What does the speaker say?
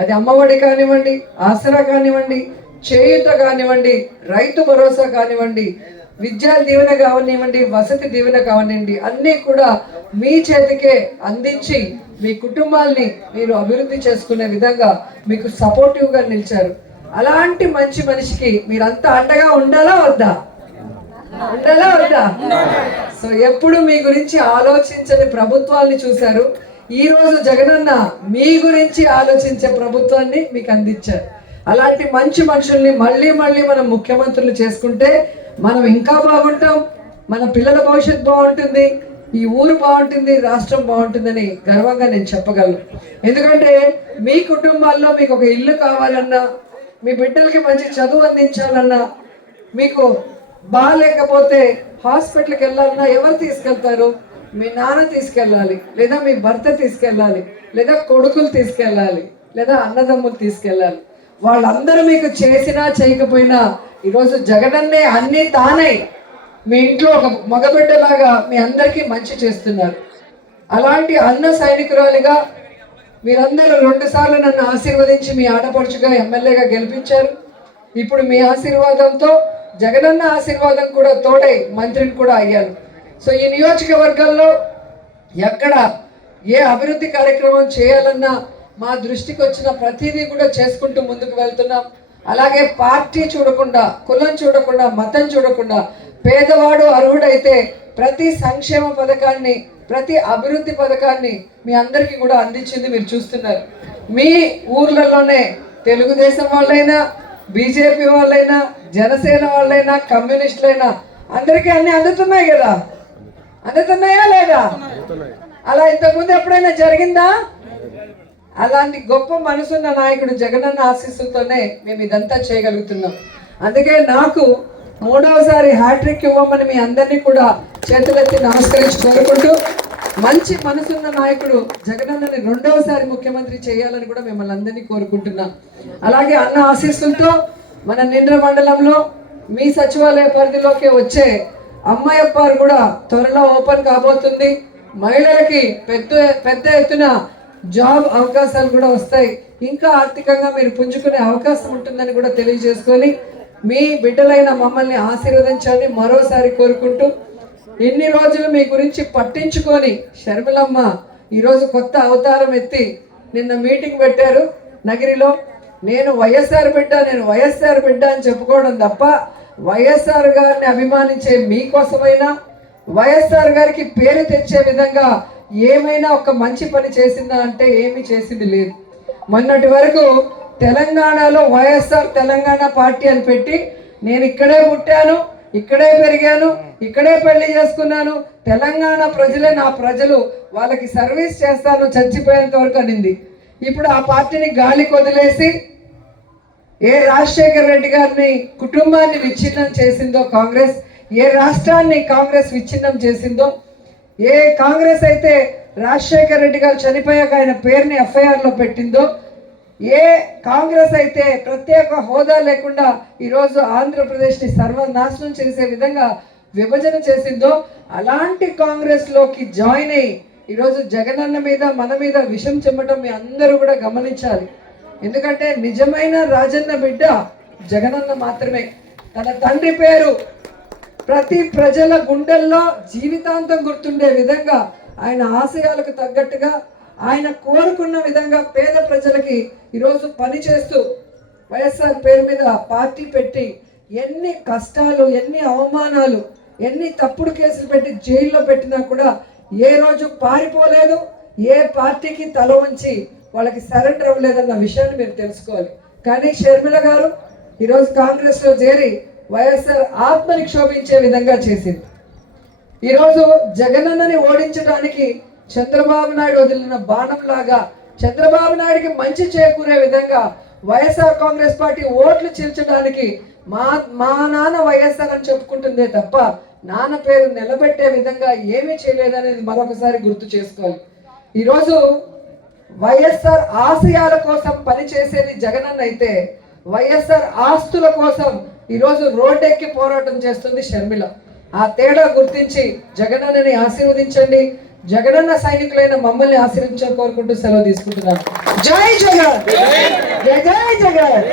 అది అమ్మఒడి కానివ్వండి, ఆసరా కానివ్వండి, చేయూత కానివ్వండి, రైతు భరోసా కానివ్వండి, విద్యా దీవెన కానివ్వండి, వసతి దీవెన కానివ్వండి, అన్నీ కూడా మీ చేతికే అందించి మీ కుటుంబాల్ని మీరు అభివృద్ధి చేసుకునే విధంగా మీకు సపోర్టివ్గా నిలిచారు. అలాంటి మంచి మనిషికి మీరంతా అండగా ఉండాలా వద్దా? ఉండాలా వద్దా? సో ఎప్పుడు మీ గురించి ఆలోచించని ప్రభుత్వాల్ని చూశారు. ఈ రోజు జగనన్న మీ గురించి ఆలోచించే ప్రభుత్వాన్ని మీకు అందించారు. అలాంటి మంచి మనుషుల్ని మళ్ళీ మళ్ళీ మనం ముఖ్యమంత్రులు చేసుకుంటే మనం ఇంకా బాగుంటాం, మన పిల్లల భవిష్యత్తు బాగుంటుంది, ఈ ఊరు బాగుంటుంది, రాష్ట్రం బాగుంటుందని గర్వంగా నేను చెప్పగలను. ఎందుకంటే మీ కుటుంబాల్లో మీకు ఒక ఇల్లు కావాలన్నా, మీ బిడ్డలకి మంచి చదువు అందించాలన్నా, మీకు బాగాలేకపోతే హాస్పిటల్కి వెళ్ళాలన్నా ఎవరు తీసుకెళ్తారు? మీ నాన్న తీసుకెళ్ళాలి, లేదా మీ భర్త తీసుకెళ్ళాలి, లేదా కొడుకులు తీసుకెళ్ళాలి, లేదా అన్నదమ్ములు తీసుకెళ్ళాలి. వాళ్ళందరూ మీకు చేసినా చేయకపోయినా ఈరోజు జగనన్నే అన్ని తానై మీ ఇంట్లో ఒక మగబిడ్డలాగా మీ అందరికీ మంచి చేస్తున్నారు. అలాంటి అన్న సైనికురాలిగా మీరందరూ 2 సార్లు నన్ను ఆశీర్వదించి మీ ఆడపడుచుగా ఎమ్మెల్యేగా గెలిపించారు. ఇప్పుడు మీ ఆశీర్వాదంతో జగనన్న ఆశీర్వాదం కూడా తోడై మంత్రిని కూడా అయ్యాను. సో ఈ నియోజకవర్గంలో ఎక్కడ ఏ అభివృద్ధి కార్యక్రమం చేయాలన్నా మా దృష్టికి వచ్చిన ప్రతిదీ కూడా చేసుకుంటూ ముందుకు వెళ్తున్నాం. అలాగే పార్టీ చూడకుండా, కులం చూడకుండా, మతం చూడకుండా పేదవాడు అర్హుడైతే ప్రతి సంక్షేమ పథకాన్ని, ప్రతి అభివృద్ధి పథకాన్ని మీ అందరికీ కూడా అందించింది మీరు చూస్తున్నారు. మీ ఊర్లలోనే తెలుగుదేశం వాళ్ళైనా, బీజేపీ వాళ్ళైనా, జనసేన వాళ్ళైనా, కమ్యూనిస్టులైనా అందరికీ అన్నీ అందుతున్నాయి కదా? అందుతున్నాయా లేదా? అలా ఇంతకుముందు ఎప్పుడైనా జరిగిందా? అలాంటి గొప్ప మనసున్న నాయకుడు జగనన్న ఆశీస్సులతోనే మేము ఇదంతా చేయగలుగుతున్నాం. అందుకే నాకు 3వసారి హ్యాట్రిక్ ఇవ్వమని మీ అందరినీ కూడా చేతులెత్తి నమస్కరించి కోరుకుంటూ, మంచి మనసున్న నాయకుడు జగనన్నని 2వసారి ముఖ్యమంత్రి చేయాలని కూడా మిమ్మల్ని అందరినీ కోరుకుంటున్నాం. అలాగే అన్న ఆశీస్సులతో మన నిండ్ర మండలంలో మీ సచివాలయ పరిధిలోకి వచ్చే అమ్మాయప్పారు కూడా త్వరలో ఓపెన్ కాబోతుంది. మహిళలకి పెద్ద ఎత్తున జాబ్ అవకాశాలు కూడా వస్తాయి. ఇంకా ఆర్థికంగా మీరు పుంజుకునే అవకాశం ఉంటుందని కూడా తెలియజేసుకొని మీ బిడ్డలైన మమ్మల్ని ఆశీర్వదించాలని మరోసారి కోరుకుంటూ, ఇన్ని రోజులు మీ గురించి పట్టించుకొని షర్మిలమ్మ ఈరోజు కొత్త అవతారం ఎత్తి నిన్న మీటింగ్ పెట్టారు నగిరిలో. నేను వైఎస్ఆర్ బిడ్డ అని చెప్పుకోవడం తప్ప వైఎస్ఆర్ గారిని అభిమానించే మీకోసమైనా, వైఎస్ఆర్ గారికి పేరు తెచ్చే విధంగా ఏమైనా ఒక మంచి పని చేసిందా అంటే ఏమీ చేసింది లేదు. మొన్నటి వరకు తెలంగాణలో వైఎస్ఆర్ తెలంగాణ పార్టీ అని పెట్టి నేను ఇక్కడే పుట్టాను, ఇక్కడే పెరిగాను, ఇక్కడే పెళ్లి చేసుకున్నాను, తెలంగాణ ప్రజలే నా ప్రజలు, వాళ్ళకి సర్వీస్ చేస్తాను చచ్చిపోయేంత వరకు అనింది. ఇప్పుడు ఆ పార్టీని గాలికి వదిలేసి ఏ రాజశేఖర్ రెడ్డి గారిని కుటుంబాన్ని విచ్ఛిన్నం చేసిందో కాంగ్రెస్, ఏ రాష్ట్రాన్ని కాంగ్రెస్ విచ్ఛిన్నం చేసిందో, ఏ కాంగ్రెస్ అయితే రాజశేఖర్ రెడ్డి గారు చనిపోయాక ఆయన పేరుని ఎఫ్ఐఆర్లో పెట్టిందో, ఏ కాంగ్రెస్ అయితే ప్రత్యేక హోదా లేకుండా ఈరోజు ఆంధ్రప్రదేశ్ని సర్వనాశనం చేసే విధంగా విభజన చేసిందో, అలాంటి కాంగ్రెస్లోకి జాయిన్ అయ్యి ఈరోజు జగనన్న మీద, మన మీద విషం చెమ్మటం మీ అందరూ కూడా గమనించాలి. ఎందుకంటే నిజమైన రాజన్న బిడ్డ జగనన్న మాత్రమే. తన తండ్రి పేరు ప్రతి ప్రజల గుండెల్లో జీవితాంతం గుర్తుండే విధంగా, ఆయన ఆశయాలకు తగ్గట్టుగా, ఆయన కోరుకున్న విధంగా పేద ప్రజలకి ఈరోజు పనిచేస్తూ వైఎస్ఆర్ పేరు మీద పార్టీ పెట్టి ఎన్ని కష్టాలు, ఎన్ని అవమానాలు, ఎన్ని తప్పుడు కేసులు పెట్టి జైల్లో పెట్టినా కూడా ఏ రోజు పారిపోలేదు, ఏ పార్టీకి తల వంచి వాళ్ళకి సరెండర్ అవ్వలేదన్న విషయాన్ని మీరు తెలుసుకోవాలి. కానీ షర్మిల గారు ఈరోజు కాంగ్రెస్లో చేరి వైఎస్ఆర్ ఆత్మని క్షోభించే విధంగా చేసింది. ఈరోజు జగనన్నని ఓడించడానికి చంద్రబాబు నాయుడు వదిలిన బాణంలాగా, చంద్రబాబు నాయుడికి మంచి చేకూరే విధంగా వైఎస్ఆర్ కాంగ్రెస్ పార్టీ ఓట్లు చీల్చడానికి మా నాన్న వైఎస్ఆర్ అని చెప్పుకుంటుందే తప్ప నాన్న పేరు నిలబెట్టే విధంగా ఏమీ చేయలేదనేది మరొకసారి గుర్తు చేసుకోవాలి. ఈరోజు వైఎస్ఆర్ ఆశయాల కోసం పనిచేసేది జగనన్న అయితే, వైఎస్ఆర్ ఆస్తుల కోసం ఈరోజు రోడ్డెక్కి పోరాటం చేస్తుంది షర్మిల. ఆ తేడా గుర్తించి జగనన్నని ఆశీర్వదించండి. జగనన్న సైనికులైన మమ్మల్ని ఆశీర్వదించాలని కోరుకుంటూ సెలవు తీసుకుంటున్నాను. జై జగన్, జై జై జగన్.